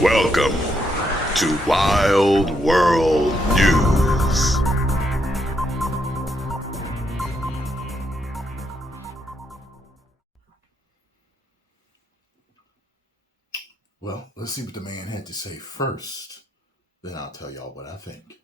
Welcome to Wild World News. Well, let's see what the man had to say first. Then I'll tell y'all what I think.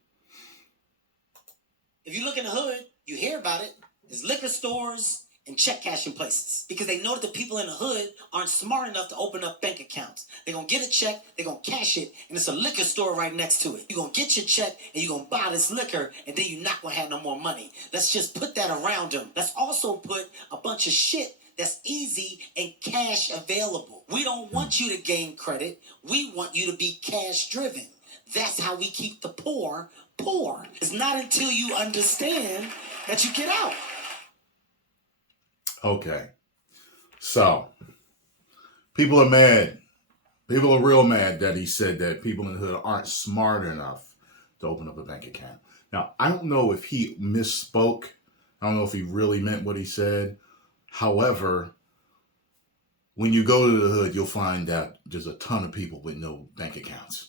If you look in the hood, you hear about it. There's liquor stores and check cashing places because they know that the people in the hood aren't smart enough to open up bank accounts. They're going to get a check, they're going to cash it, and it's a liquor store right next to it. You're going to get your check and you're going to buy this liquor, and then you're not going to have no more money. Let's just put that around them. Let's also put a bunch of shit that's easy and cash available. We don't want you to gain credit. We want you to be cash driven. That's how we keep the poor poor. It's not until you understand that you get out. Okay. So, people are mad. People are real mad that he said that people in the hood aren't smart enough to open up a bank account. Now, I don't know if he misspoke. I don't know if he really meant what he said. However, when you go to the hood, you'll find that there's a ton of people with no bank accounts.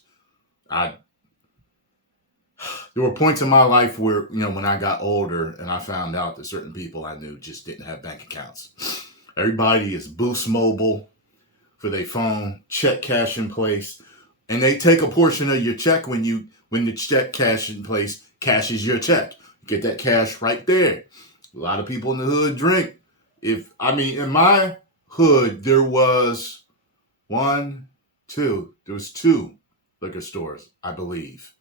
There were points in my life where, when I got older and I found out that certain people I knew just didn't have bank accounts. Everybody is Boost Mobile for their phone, check cash in place, and they take a portion of your check when the check cash in place cashes your check. Get that cash right there. A lot of people in the hood drink. In my hood, there was two liquor stores, I believe.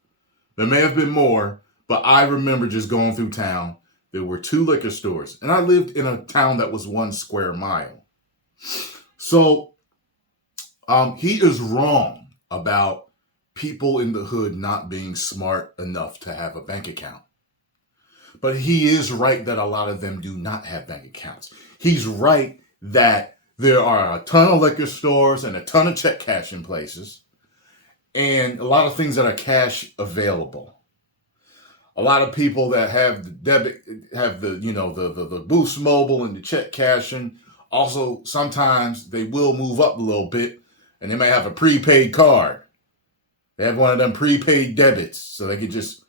There may have been more, but I remember just going through town. There were 2 liquor stores, and I lived in a town that was 1 square mile. So he is wrong about people in the hood not being smart enough to have a bank account. But he is right that a lot of them do not have bank accounts. He's right that there are a ton of liquor stores and a ton of check cashing places, and a lot of things that are cash available. A lot of people that have the debit, have the Boost Mobile and the check cashing. Also, sometimes they will move up a little bit and they may have a prepaid card. They have one of them prepaid debits so they can just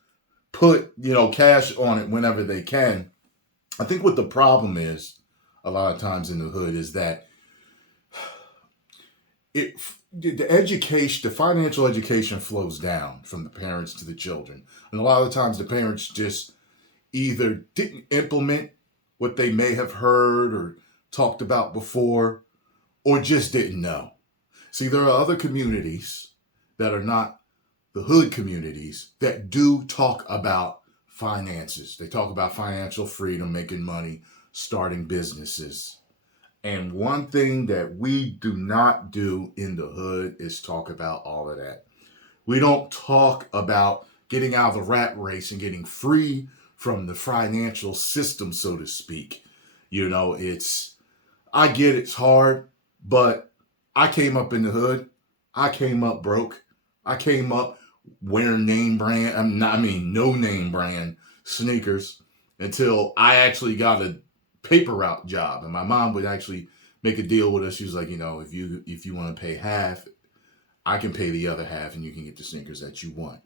put, cash on it whenever they can. I think what the problem is a lot of times in the hood is that the financial education flows down from the parents to the children. And a lot of the times the parents just either didn't implement what they may have heard or talked about before, or just didn't know. See, there are other communities that are not the hood communities that do talk about finances. They talk about financial freedom, making money, starting businesses. And one thing that we do not do in the hood is talk about all of that. We don't talk about getting out of the rat race and getting free from the financial system, so to speak. I get it's hard, but I came up in the hood. I came up broke. I came up wearing no name brand sneakers until I actually got a paper route job, and my mom would actually make a deal with us. She was like, if you want to pay half, I can pay the other half and you can get the sneakers that you want.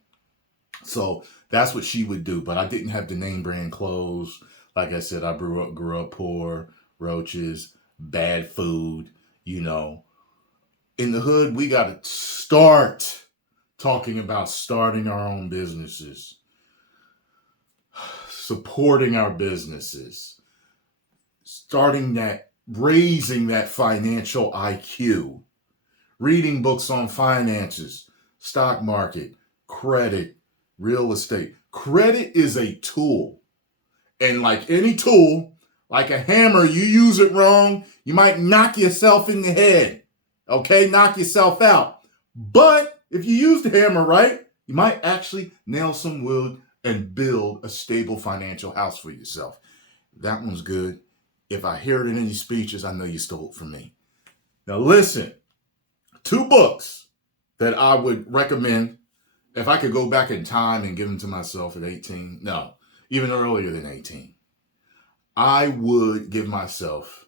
So that's what she would do. But I didn't have the name brand clothes. Like I said, I grew up poor, roaches, bad food. In the hood, we got to start talking about starting our own businesses, supporting our businesses, raising that financial IQ, reading books on finances, stock market, credit, real estate. Credit is a tool. And like any tool, like a hammer, you use it wrong, you might knock yourself in the head. Okay, knock yourself out. But if you use the hammer right, you might actually nail some wood and build a stable financial house for yourself. That one's good. If I hear it in any speeches, I know you stole it from me. Now listen, 2 books that I would recommend if I could go back in time and give them to myself at 18. No, even earlier than 18. I would give myself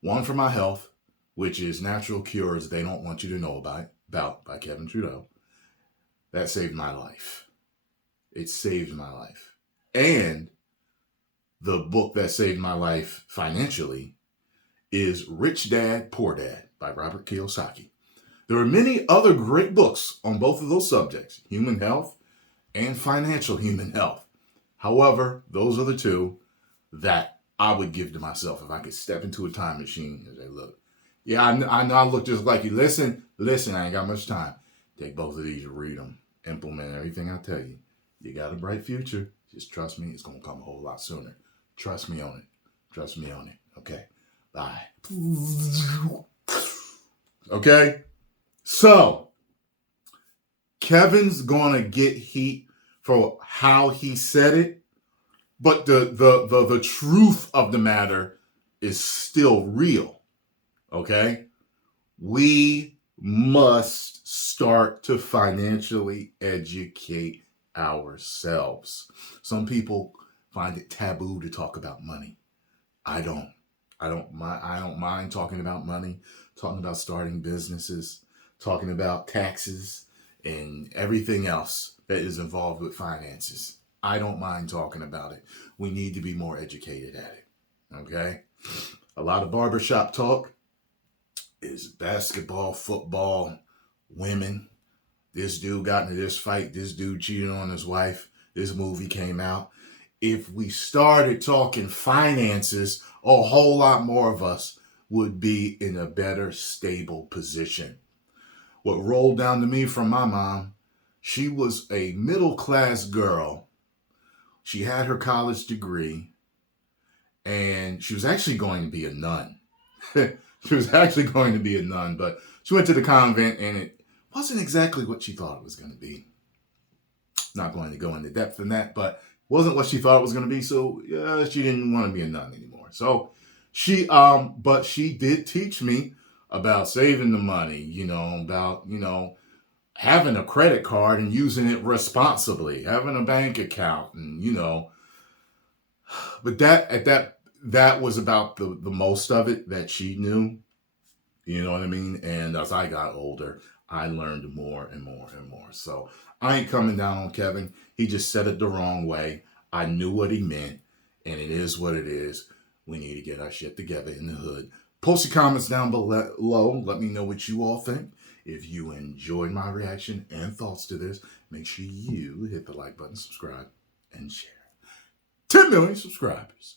one for my health, which is Natural Cures They Don't Want You to Know About. about by Kevin Trudeau. That saved my life. It saved my life. And the book that saved my life financially is Rich Dad, Poor Dad by Robert Kiyosaki. There are many other great books on both of those subjects, human health and financial human health. However, those are the two that I would give to myself if I could step into a time machine and say, look, yeah, I know I look just like you. Listen, I ain't got much time. Take both of these, read them, implement everything I tell you. You got a bright future. Just trust me, it's going to come a whole lot sooner. Trust me on it. Trust me on it. Okay, bye. Okay, so Kevin's going to get heat for how he said it, but the truth of the matter is still real. Okay? We must start to financially educate ourselves. Some people find it taboo to talk about money. I don't mind talking about money, talking about starting businesses, talking about taxes and everything else that is involved with finances. I don't mind talking about it. We need to be more educated at it. Okay? A lot of barbershop talk is basketball, football, women. This dude got into this fight. This dude cheated on his wife. This movie came out. If we started talking finances, a whole lot more of us would be in a better, stable position. What rolled down to me from my mom, she was a middle-class girl. She had her college degree, and she was actually going to be a nun. She was actually going to be a nun, but she went to the convent, and it wasn't exactly what she thought it was going to be. Not going to go into depth in that, but wasn't what she thought it was going to be, so yeah, she didn't want to be a nun anymore. So but she did teach me about saving the money, about, having a credit card and using it responsibly, having a bank account, and, but that was about the most of it that she knew, you know what I mean? And as I got older, I learned more and more and more. So I ain't coming down on Kevin. He just said it the wrong way. I knew what he meant, and it is what it is. We need to get our shit together in the hood. Post your comments down below. Let me know what you all think. If you enjoyed my reaction and thoughts to this, make sure you hit the like button, subscribe, and share. 10 million subscribers.